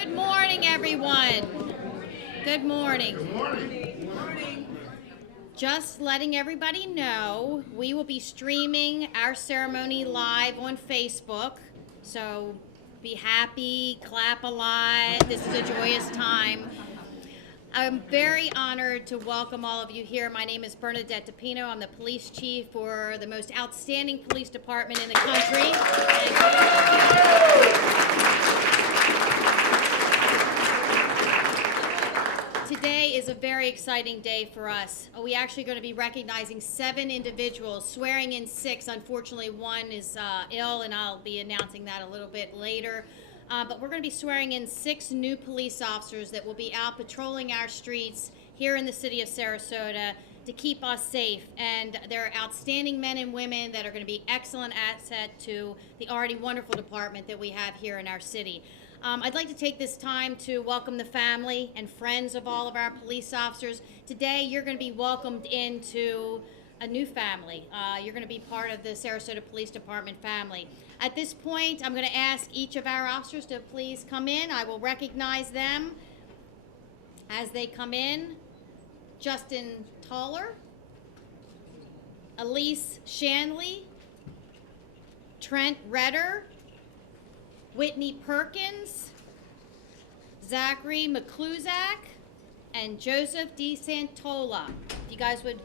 Good morning, everyone. Good morning. Good morning. Just letting everybody know, we will be streaming our ceremony live on Facebook. So be happy, clap a lot. This is a joyous time. I'm very honored to welcome all of you here. My name is Bernadette DePino. I'm the police chief for the most outstanding police department in the country. Today is a very exciting day for us. We actually going to be recognizing 7 individuals, swearing in 6. Unfortunately, one is ill, and I'll be announcing that a little bit later. But we're going to be swearing in 6 new police officers that will be out patrolling our streets here in the city of Sarasota to keep us safe. And they're outstanding men and women that are going to be excellent asset to the already wonderful department that we have here in our city. I'd like to take this time to welcome the family and friends of all of our police officers. Today, you're going to be welcomed into a new family. You're going to be part of the Sarasota Police Department family. At this point, I'm going to ask each of our officers to please come in. I will recognize them as they come in. Justin Toller, Elise Shanley, Trent Redder, Whitney Perkins, Zachary McCluzak, and Joseph DeSantola. If you guys would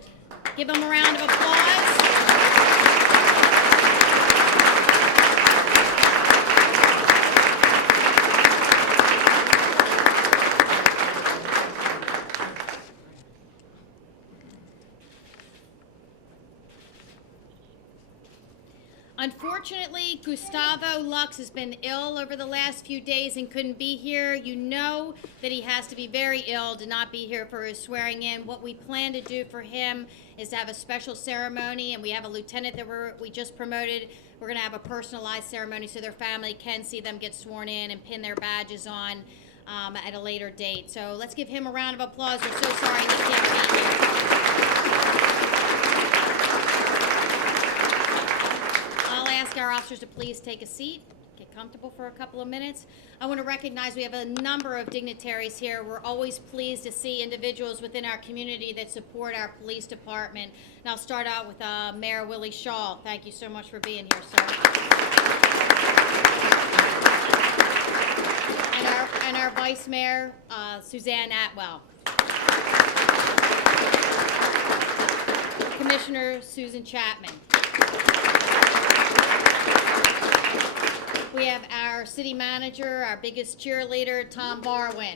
give them a round of applause. Unfortunately, Gustavo Lux has been ill over the last few days and couldn't be here. You know that he has to be very ill to not be here for his swearing in. What we plan to do for him is to have a special ceremony, and we have a lieutenant that we just promoted. We're going to have a personalized ceremony so their family can see them get sworn in and pin their badges on at a later date. So let's give him a round of applause. We're so sorry he can't be here. Our officers to please take a seat, get comfortable for a couple of minutes. I want to recognize we have a number of dignitaries here. We're always pleased to see individuals within our community that support our police department. And I'll start out with Mayor Willie Shaw. Thank you so much for being here, sir. And our Vice Mayor, Suzanne Atwell. Commissioner Susan Chapman. We have our city manager, our biggest cheerleader, Tom Barwin.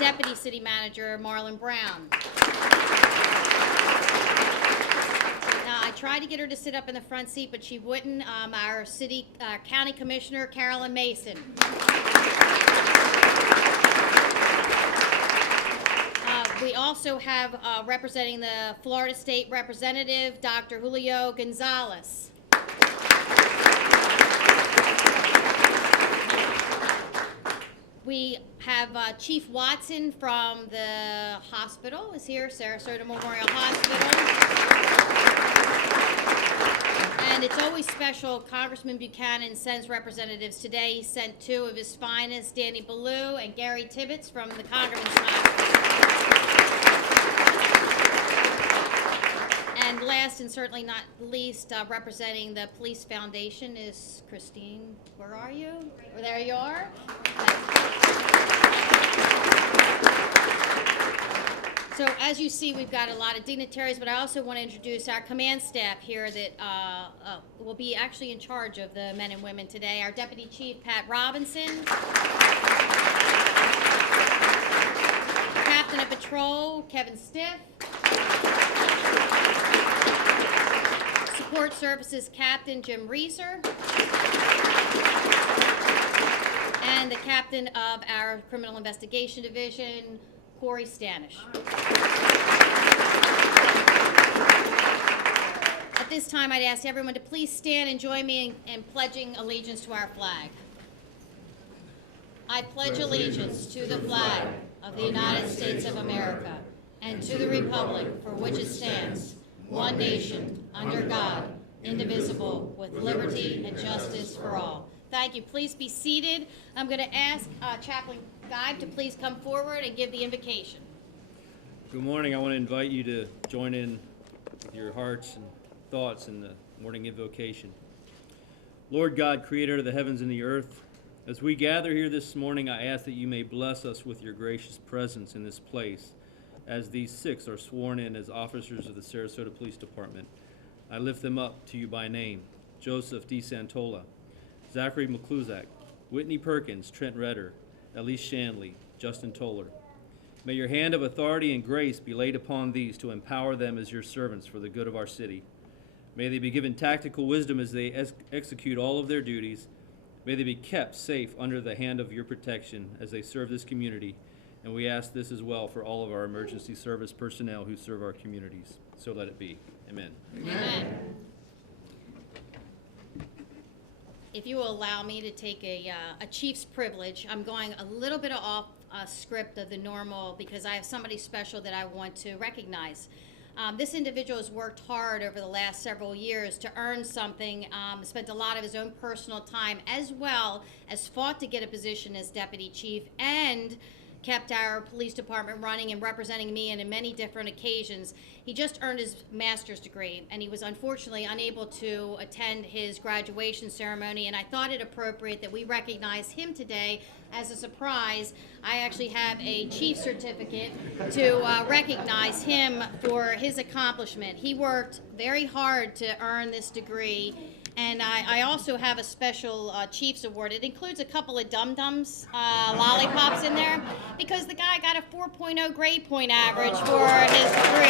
Deputy city manager, Marlon Brown. Now, I tried to get her to sit up in the front seat, but she wouldn't. Our county commissioner, Carolyn Mason. We also have representing the Florida State Representative, Dr. Julio Gonzalez. We have Chief Watson from the hospital is here, Sarasota Memorial Hospital. And it's always special, Congressman Buchanan sends representatives. Today he sent 2 of his finest, Danny Ballou and Gary Tibbetts from the Congressman's Hospital. And last and certainly not least, representing the Police Foundation is Christine. Where are you? Well, there you are. So as you see, we've got a lot of dignitaries, but I also want to introduce our command staff here that will be actually in charge of the men and women today. Our Deputy Chief, Pat Robinson. Captain of Patrol, Kevin Stiff. Support Services Captain Jim Reeser, and the Captain of our Criminal Investigation Division, Corey Stanish. At this time, I'd ask everyone to please stand and join me in pledging allegiance to our flag. I pledge allegiance to the flag of the United States of America and to the republic for which it stands, one nation, under God, indivisible, with liberty and justice for all. Thank you. Please be seated. I'm going to ask Chaplain Guy to please come forward and give the invocation. Good morning. I want to invite you to join in with your hearts and thoughts in the morning invocation. Lord God, creator of the heavens and the earth, as we gather here this morning, I ask that you may bless us with your gracious presence in this place as these 6 are sworn in as officers of the Sarasota Police Department. I lift them up to you by name: Joseph D. Santola, Zachary McCluzak, Whitney Perkins, Trent Redder, Elise Shanley, Justin Toller. May your hand of authority and grace be laid upon these to empower them as your servants for the good of our city. May they be given tactical wisdom as they execute all of their duties. May they be kept safe under the hand of your protection as they serve this community. And we ask this as well for all of our emergency service personnel who serve our communities. So let it be. Amen. Amen. If you will allow me to take a chief's privilege, I'm going a little bit off script of the normal because I have somebody special that I want to recognize. This individual has worked hard over the last several years to earn something, spent a lot of his own personal time, as well as fought to get a position as deputy chief, and kept our police department running and representing me in many different occasions. He just earned his master's degree, and he was unfortunately unable to attend his graduation ceremony, and I thought it appropriate that we recognize him today as a surprise. I actually have a chief certificate to recognize him for his accomplishment. He worked very hard to earn this degree. And I also have a special Chiefs Award. It includes a couple of dum-dums, lollipops in there, because the guy got a 4.0 grade point average for his degree.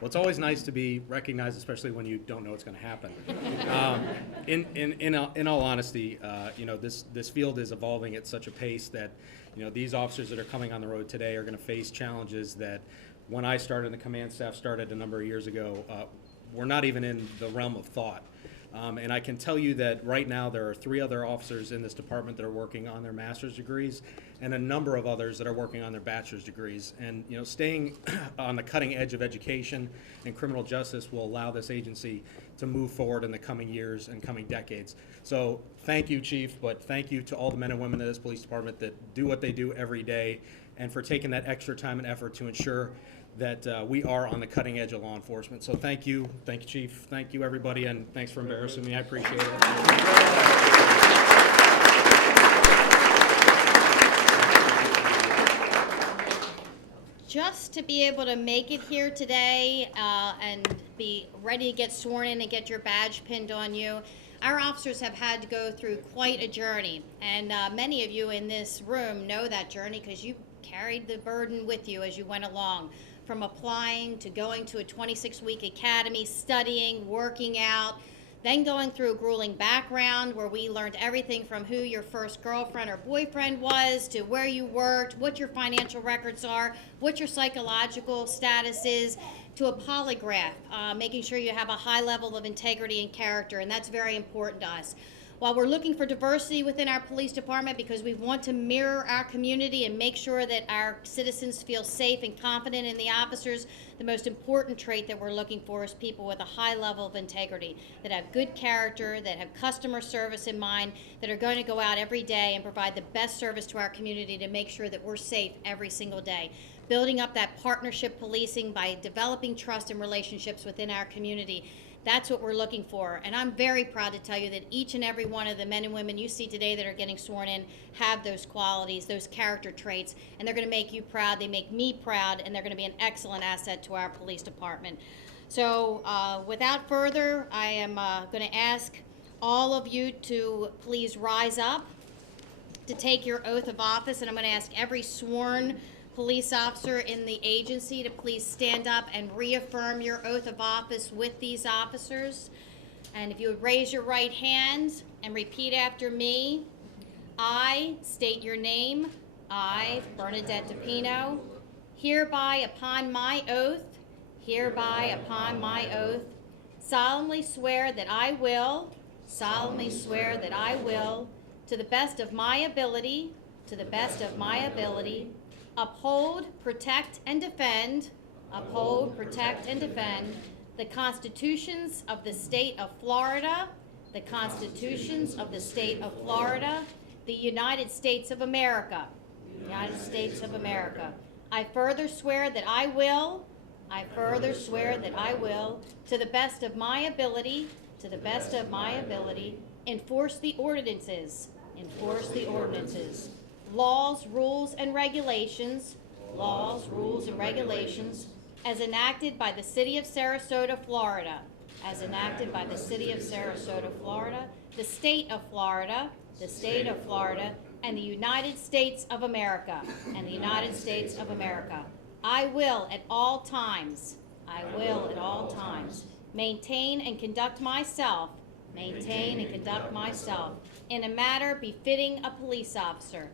Well, it's always nice to be recognized, especially when you don't know what's going to happen. In all honesty, this field is evolving at such a pace that, these officers that are coming on the road today are going to face challenges that, when I started, the command staff started a number of years ago, were not even in the realm of thought. And I can tell you that right now there are 3 other officers in this department that are working on their master's degrees, and a number of others that are working on their bachelor's degrees. And staying on the cutting edge of education and criminal justice will allow this agency to move forward in the coming years and coming decades. So thank you, Chief, but thank you to all the men and women in this police department that do what they do every day, and for taking that extra time and effort to ensure that we are on the cutting edge of law enforcement. So thank you, Chief, thank you, everybody, and thanks for embarrassing me. I appreciate it. Just to be able to make it here today and be ready to get sworn in and get your badge pinned on you, our officers have had to go through quite a journey. And many of you in this room know that journey because you carried the burden with you as you went along. From applying to going to a 26-week academy, studying, working out, then going through a grueling background where we learned everything from who your first girlfriend or boyfriend was, to where you worked, what your financial records are, what your psychological status is, to a polygraph, making sure you have a high level of integrity and character, and that's very important to us. While we're looking for diversity within our police department because we want to mirror our community and make sure that our citizens feel safe and confident in the officers, the most important trait that we're looking for is people with a high level of integrity, that have good character, that have customer service in mind, that are going to go out every day and provide the best service to our community to make sure that we're safe every single day. Building up that partnership policing by developing trust and relationships within our community. That's what we're looking for. And I'm very proud to tell you that each and every one of the men and women you see today that are getting sworn in have those qualities, those character traits, and they're going to make you proud, they make me proud, and they're going to be an excellent asset to our police department. So without further, I am going to ask all of you to please rise up to take your oath of office, and I'm going to ask every sworn police officer in the agency to please stand up and reaffirm your oath of office with these officers. And if you would raise your right hand and repeat after me. I state your name. I, Bernadette DePino, hereby upon my oath, solemnly swear that I will to the best of my ability, to the best of my ability, uphold, protect, and defend, uphold, protect, and defend the constitutions of the state of Florida, the constitutions of the state of Florida, the United States of America, United States of America. I further swear that I will, to the best of my ability, to the best of my ability, enforce the ordinances, laws, rules, and regulations, as enacted by the City of Sarasota, Florida, the State of Florida, and the United States of America, I will at all times, maintain and conduct myself, in a manner befitting a police officer,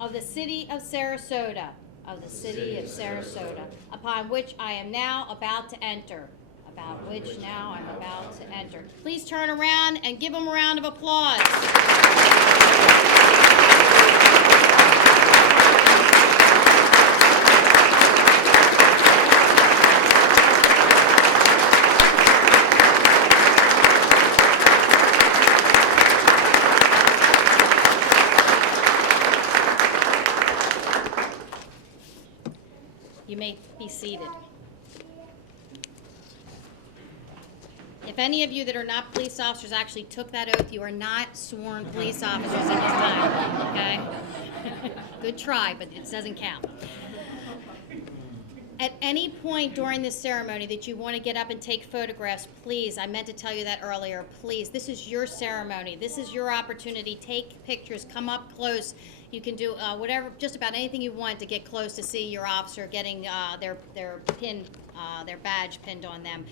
of the City of Sarasota, upon which I am now about to enter. Please turn around and give them a round of applause. You may be seated. If any of you that are not police officers actually took that oath, you are not sworn police officers at this time, okay? Good try, but it doesn't count. At any point during this ceremony that you want to get up and take photographs, please, I meant to tell you that earlier, please, this is your ceremony. This is your opportunity. Take pictures, come up close. You can do whatever, just about anything you want to get close to see your officer getting their badge pinned on them.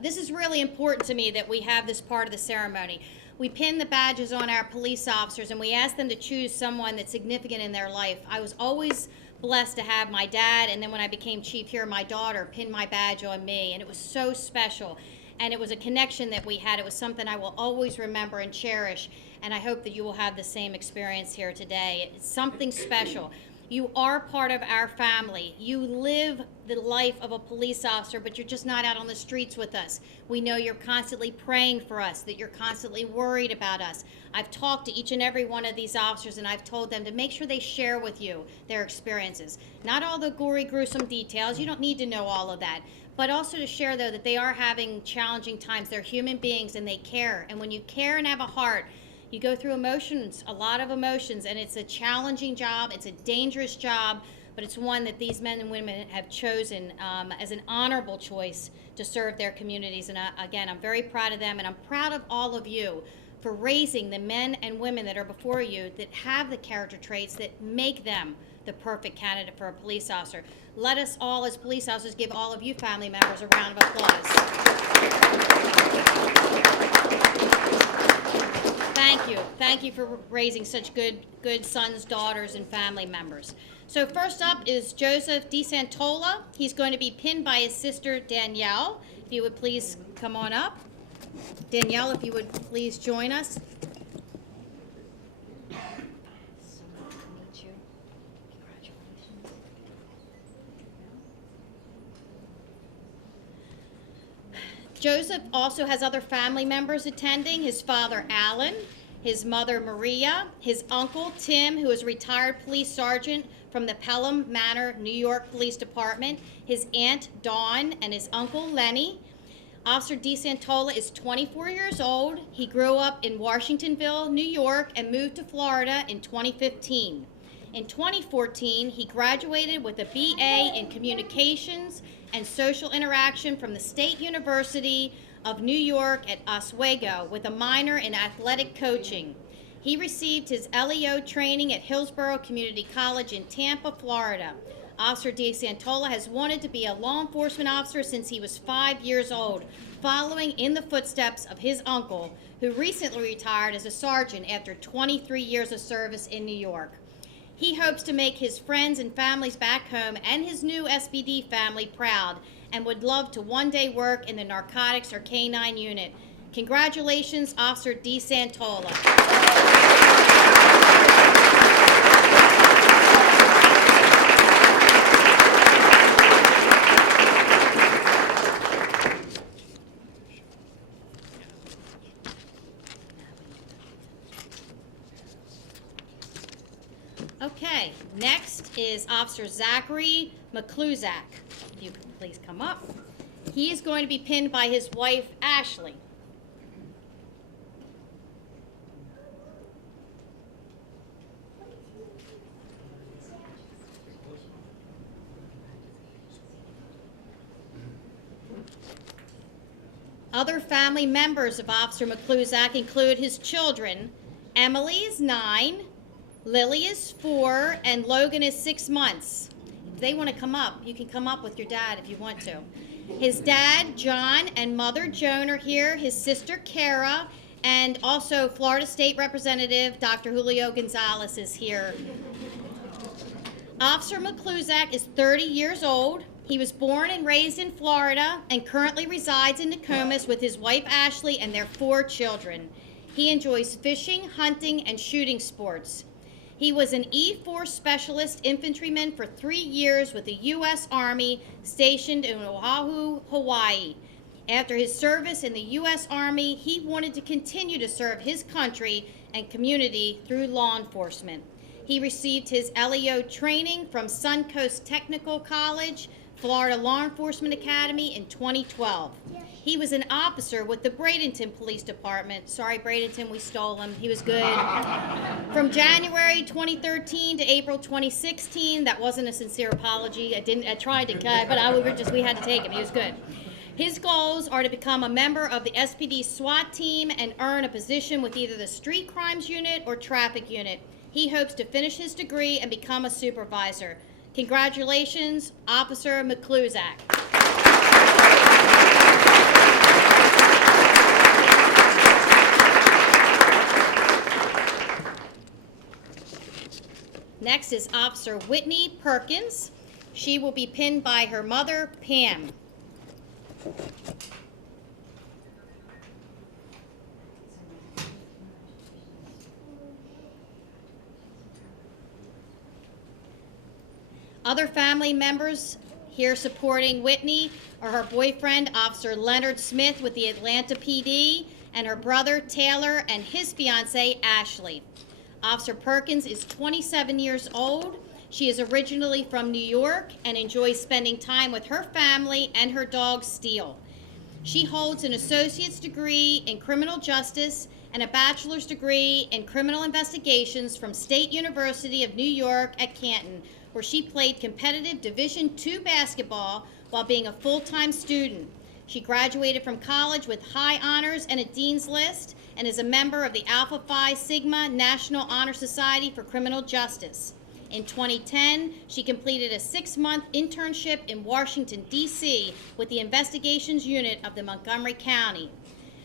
This is really important to me that we have this part of the ceremony. We pin the badges on our police officers and we ask them to choose someone that's significant in their life. I was always blessed to have my dad, and then when I became chief here, my daughter pin my badge on me, and it was so special. And it was a connection that we had. It was something I will always remember and cherish, and I hope that you will have the same experience here today. It's something special. You are part of our family. You live the life of a police officer, but you're just not out on the streets with us. We know you're constantly praying for us, that you're constantly worried about us. I've talked to each and every one of these officers, and I've told them to make sure they share with you their experiences. Not all the gory, gruesome details. You don't need to know all of that. But also to share, though, that they are having challenging times. They're human beings, and they care. And when you care and have a heart, you go through emotions, a lot of emotions, and it's a challenging job. It's a dangerous job, but it's one that these men and women have chosen as an honorable choice to serve their communities. And again, I'm very proud of them, and I'm proud of all of you for raising the men and women that are before you that have the character traits that make them the perfect candidate for a police officer. Let us all, as police officers, give all of you family members a round of applause. Thank you. Thank you for raising such good sons, daughters, and family members. So first up is Joseph DeSantola. He's going to be pinned by his sister, Danielle. If you would please come on up. Danielle, if you would please join us. Joseph also has other family members attending, his father, Alan, his mother, Maria, his uncle, Tim, who is a retired police sergeant from the Pelham Manor, New York Police Department, his aunt, Dawn, and his uncle, Lenny. Officer DeSantola is 24 years old. He grew up in Washingtonville, New York, and moved to Florida in 2015. In 2014, he graduated with a BA in Communications and Social Interaction from the State University of New York at Oswego with a minor in athletic coaching. He received his LEO training at Hillsborough Community College in Tampa, Florida. Officer DeSantola has wanted to be a law enforcement officer since he was 5 years old, following in the footsteps of his uncle, who recently retired as a sergeant after 23 years of service in New York. He hopes to make his friends and families back home and his new SBD family proud and would love to one day work in the narcotics or K-9 unit. Congratulations, Officer DeSantola. Okay, next is Officer Zachary McCluzak. If you could please come up. He is going to be pinned by his wife, Ashley. Other family members of Officer McCluzak include his children. Emily is 9, Lily is 4, and Logan is 6 months. If they want to come up, you can come up with your dad if you want to. His dad, John, and mother, Joan, are here. His sister, Kara, and also Florida State Representative Dr. Julio Gonzalez is here. Officer McCluzak is 30 years old. He was born and raised in Florida and currently resides in Nokomis with his wife, Ashley, and their 4 children. He enjoys fishing, hunting, and shooting sports. He was an E-4 Specialist Infantryman for 3 years with the U.S. Army stationed in Oahu, Hawaii. After his service in the U.S. Army, he wanted to continue to serve his country and community through law enforcement. He received his LEO training from Suncoast Technical College, Florida Law Enforcement Academy in 2012. He was an officer with the Bradenton Police Department. Sorry, Bradenton, we stole him. He was good. From January 2013 to April 2016, that wasn't a sincere apology. I tried to cut, but we had to take him. He was good. His goals are to become a member of the SPD SWAT team and earn a position with either the Street Crimes Unit or Traffic Unit. He hopes to finish his degree and become a supervisor. Congratulations, Officer McCluzak. Next is Officer Whitney Perkins. She will be pinned by her mother, Pam. Other family members here supporting Whitney are her boyfriend, Officer Leonard Smith with the Atlanta PD, and her brother, Taylor, and his fiancée, Ashley. Officer Perkins is 27 years old. She is originally from New York and enjoys spending time with her family and her dog, Steele. She holds an associate's degree in criminal justice and a bachelor's degree in criminal investigations from State University of New York at Canton, where she played competitive Division II basketball while being a full-time student. She graduated from college with high honors and a dean's list and is a member of the Alpha Phi Sigma National Honor Society for Criminal Justice. In 2010, she completed a 6-month internship in Washington, D.C. with the Investigations Unit of the Montgomery County.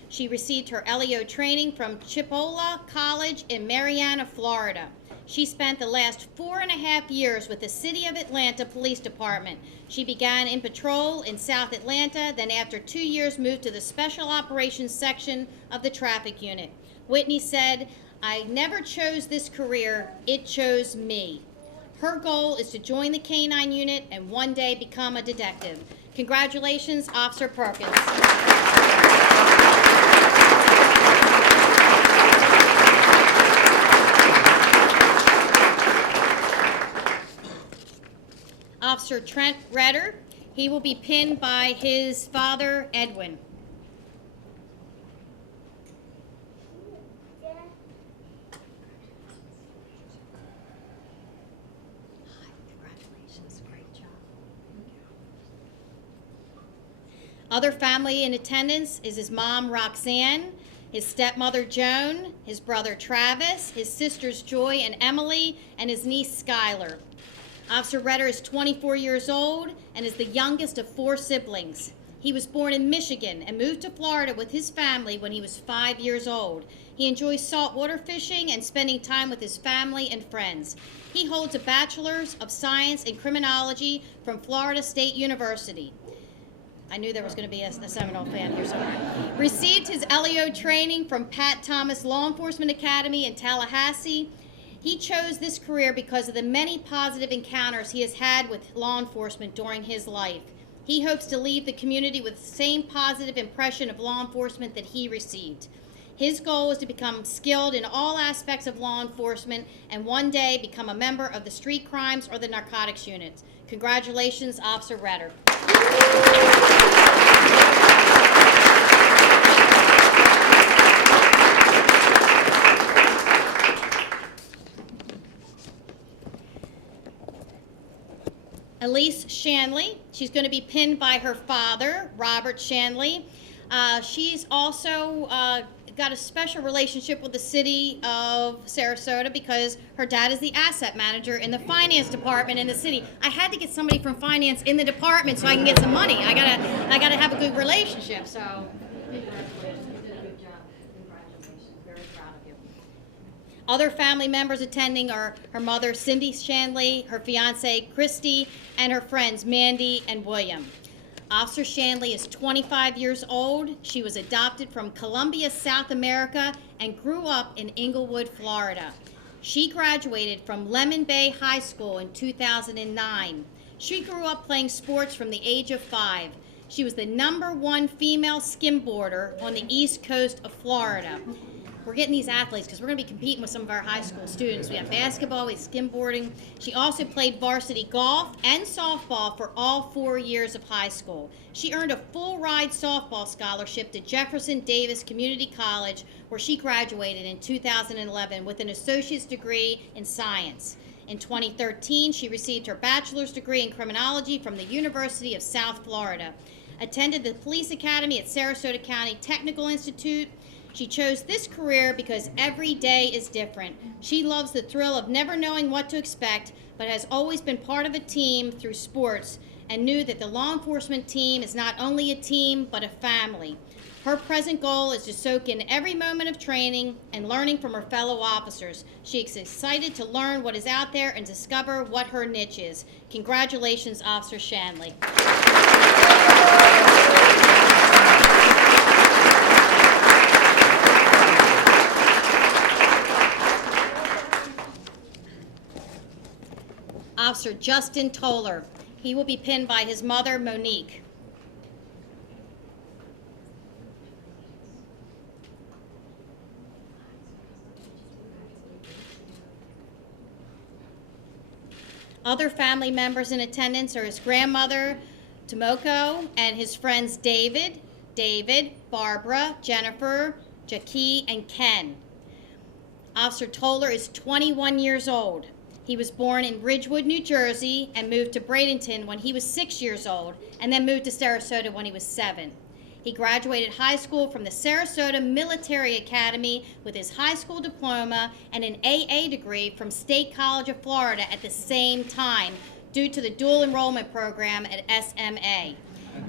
She received her LEO training from Chipola College in Marianna, Florida. She spent the last 4.5 years with the City of Atlanta Police Department. She began in patrol in South Atlanta, then after 2 years moved to the Special Operations Section of the Traffic Unit. Whitney said, "I never chose this career, it chose me." Her goal is to join the K-9 unit and one day become a detective. Congratulations, Officer Perkins. Officer Trent Redder. He will be pinned by his father, Edwin. Congratulations, great job. Other family in attendance is his mom, Roxanne, his stepmother, Joan, his brother, Travis, his sisters, Joy and Emily, and his niece, Skylar. Officer Redder is 24 years old and is the youngest of 4 siblings. He was born in Michigan and moved to Florida with his family when he was 5 years old. He enjoys saltwater fishing and spending time with his family and friends. He holds a Bachelor's of Science in Criminology from Florida State University. I knew there was going to be a Seminole fan here somewhere. Received his LEO training from Pat Thomas Law Enforcement Academy in Tallahassee. He chose this career because of the many positive encounters he has had with law enforcement during his life. He hopes to leave the community with the same positive impression of law enforcement that he received. His goal is to become skilled in all aspects of law enforcement and one day become a member of the street crimes or the narcotics units. Congratulations, Officer Redder. Elise Shanley, she's going to be pinned by her father, Robert Shanley. She's also got a special relationship with the city of Sarasota because her dad is the asset manager in the finance department in the city. I had to get somebody from finance in the department so I can get some money. I gotta have a good relationship. So, congratulations, you did a good job. Congratulations, very proud of you. Other family members attending are her mother, Cindy Shanley, her fiance, Christy, and her friends, Mandy and William. Officer Shanley is 25 years old. She was adopted from Colombia, South America, and grew up in Inglewood, Florida. She graduated from Lemon Bay High School in 2009. She grew up playing sports from the age of 5. She was the #1 female skimboarder on the East Coast of Florida. We're getting these athletes because we're going to be competing with some of our high school students. We have basketball, we have skimboarding. She also played varsity golf and softball for all 4 years of high school. She earned a full-ride softball scholarship to Jefferson Davis Community College, where she graduated in 2011 with an associate's degree in science. In 2013, she received her bachelor's degree in criminology from the University of South Florida. Attended the police academy at Sarasota County Technical Institute. She chose this career because every day is different. She loves the thrill of never knowing what to expect, but has always been part of a team through sports and knew that the law enforcement team is not only a team, but a family. Her present goal is to soak in every moment of training and learning from her fellow officers. She is excited to learn what is out there and discover what her niche is. Congratulations, Officer Shanley. Officer Justin Toller. He will be pinned by his mother, Monique. Other family members in attendance are his grandmother, Tomoko, and his friends David, Barbara, Jennifer, Jackie, and Ken. Officer Toller is 21 years old. He was born in Ridgewood, New Jersey, and moved to Bradenton when he was 6 years old, and then moved to Sarasota when he was 7. He graduated high school from the Sarasota Military Academy with his high school diploma and an AA degree from State College of Florida at the same time, due to the dual enrollment program at SMA.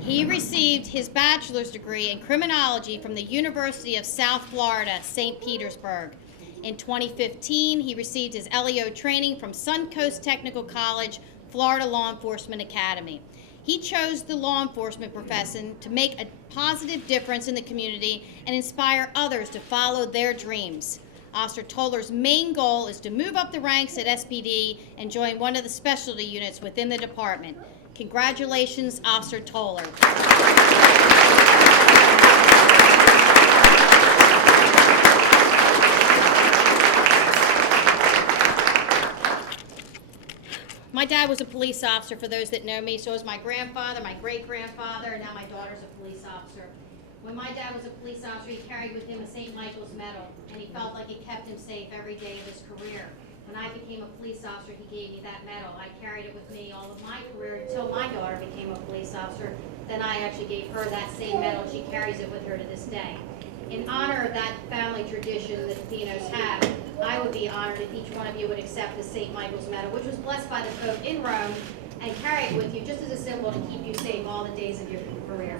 He received his bachelor's degree in criminology from the University of South Florida, St. Petersburg. In 2015, he received his LEO training from Suncoast Technical College, Florida Law Enforcement Academy. He chose the law enforcement profession to make a positive difference in the community and inspire others to follow their dreams. Officer Toller's main goal is to move up the ranks at SPD and join one of the specialty units within the department. Congratulations, Officer Toller. My dad was a police officer, for those that know me. So was my grandfather, my great-grandfather, and now my daughter's a police officer. When my dad was a police officer, he carried with him a St. Michael's medal, and he felt like it kept him safe every day of his career. When I became a police officer, he gave me that medal. I carried it with me all of my career until my daughter became a police officer. Then I actually gave her that same medal. She carries it with her to this day. In honor of that family tradition that the Pinos have, I would be honored if each one of you would accept the St. Michael's medal, which was blessed by the Pope in Rome, and carry it with you just as a symbol to keep you safe all the days of your career.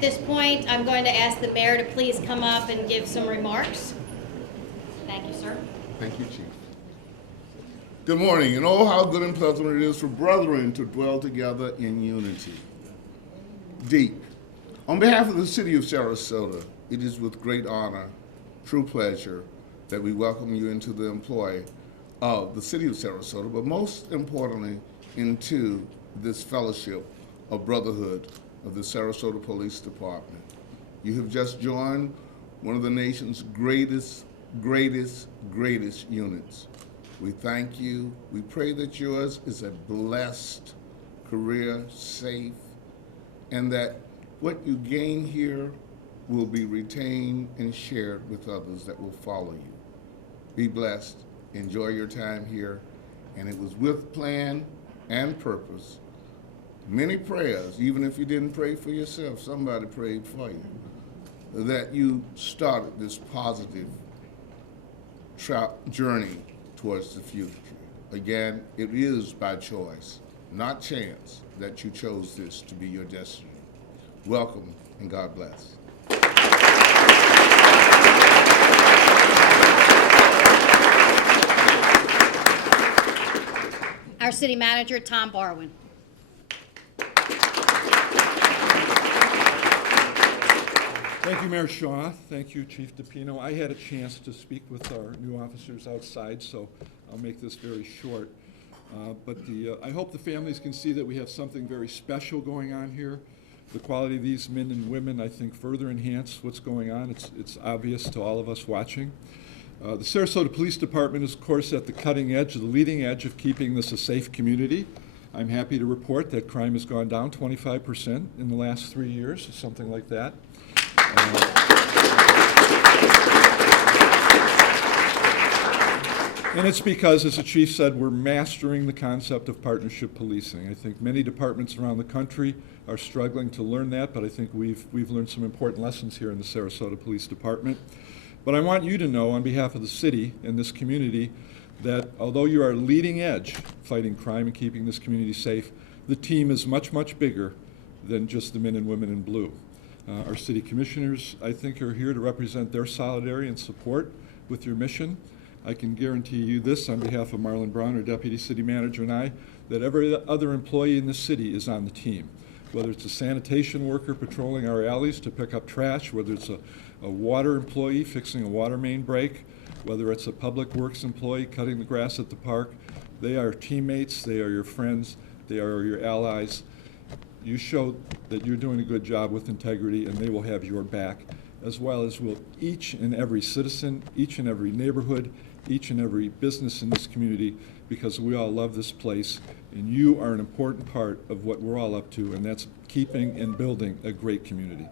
At this point, I'm going to ask the mayor to please come up and give some remarks. Thank you, sir. Thank you, Chief. Good morning, and oh, how good and pleasant it is for brethren to dwell together in unity. Deep. On behalf of the city of Sarasota, it is with great honor, true pleasure, that we welcome you into the employ of the city of Sarasota, but most importantly, into this fellowship of brotherhood of the Sarasota Police Department. You have just joined one of the nation's greatest units. We thank you. We pray that yours is a blessed career, safe, and that what you gain here will be retained and shared with others that will follow you. Be blessed. Enjoy your time here. And it was with plan and purpose. Many prayers, even if you didn't pray for yourself, somebody prayed for you, that you started this positive journey towards the future. Again, it is by choice, not chance, that you chose this to be your destiny. Welcome, and God bless. Our city manager, Tom Barwin. Thank you, Mayor Shaw. Thank you, Chief DePino. I had a chance to speak with our new officers outside, so I'll make this very short. I hope the families can see that we have something very special going on here. The quality of these men and women, I think, further enhance what's going on. It's obvious to all of us watching. The Sarasota Police Department is, of course, at the cutting edge, the leading edge of keeping this a safe community. I'm happy to report that crime has gone down 25% in the last 3 years, something like that. And it's because, as the chief said, we're mastering the concept of partnership policing. I think many departments around the country are struggling to learn that, but I think we've learned some important lessons here in the Sarasota Police Department. But I want you to know, on behalf of the city and this community, that although you are leading edge fighting crime and keeping this community safe, the team is much, much bigger than just the men and women in blue. Our city commissioners, I think, are here to represent their solidarity and support with your mission. I can guarantee you this on behalf of Marlon Brown, our deputy city manager, and I, that every other employee in the city is on the team. Whether it's a sanitation worker patrolling our alleys to pick up trash, whether it's a water employee fixing a water main break, whether it's a public works employee cutting the grass at the park, they are teammates, they are your friends, they are your allies. You show that you're doing a good job with integrity, and they will have your back, as well as will each and every citizen, each and every neighborhood, each and every business in this community, because we all love this place, and you are an important part of what we're all up to, and that's keeping and building a great community.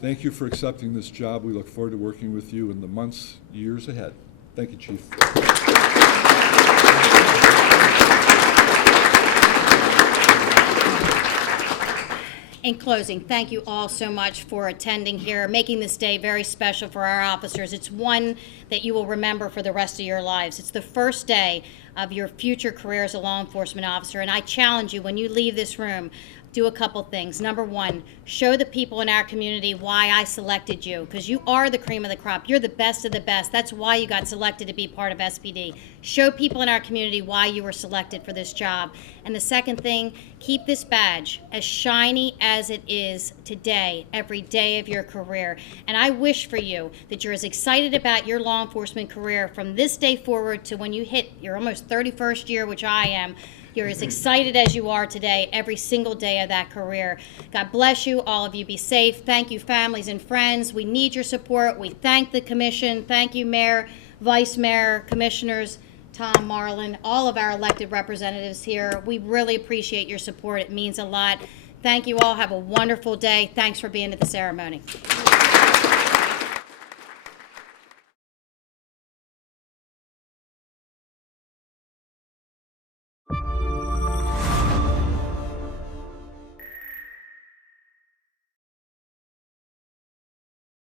Thank you for accepting this job. We look forward to working with you in the months, years ahead. Thank you, Chief. In closing, thank you all so much for attending here, making this day very special for our officers. It's one that you will remember for the rest of your lives. It's the first day of your future career as a law enforcement officer, and I challenge you, when you leave this room, do a couple things. Number one, show the people in our community why I selected you, because you are the cream of the crop. You're the best of the best. That's why you got selected to be part of SPD. Show people in our community why you were selected for this job. And the second thing, keep this badge as shiny as it is today, every day of your career. And I wish for you that you're as excited about your law enforcement career from this day forward to when you hit your almost 31st year, which I am. You're as excited as you are today, every single day of that career. God bless you. All of you be safe. Thank you, families and friends. We need your support. We thank the commission. Thank you, Mayor, Vice Mayor, Commissioners, Tom, Marlon, all of our elected representatives here. We really appreciate your support. It means a lot. Thank you all. Have a wonderful day. Thanks for being at the ceremony.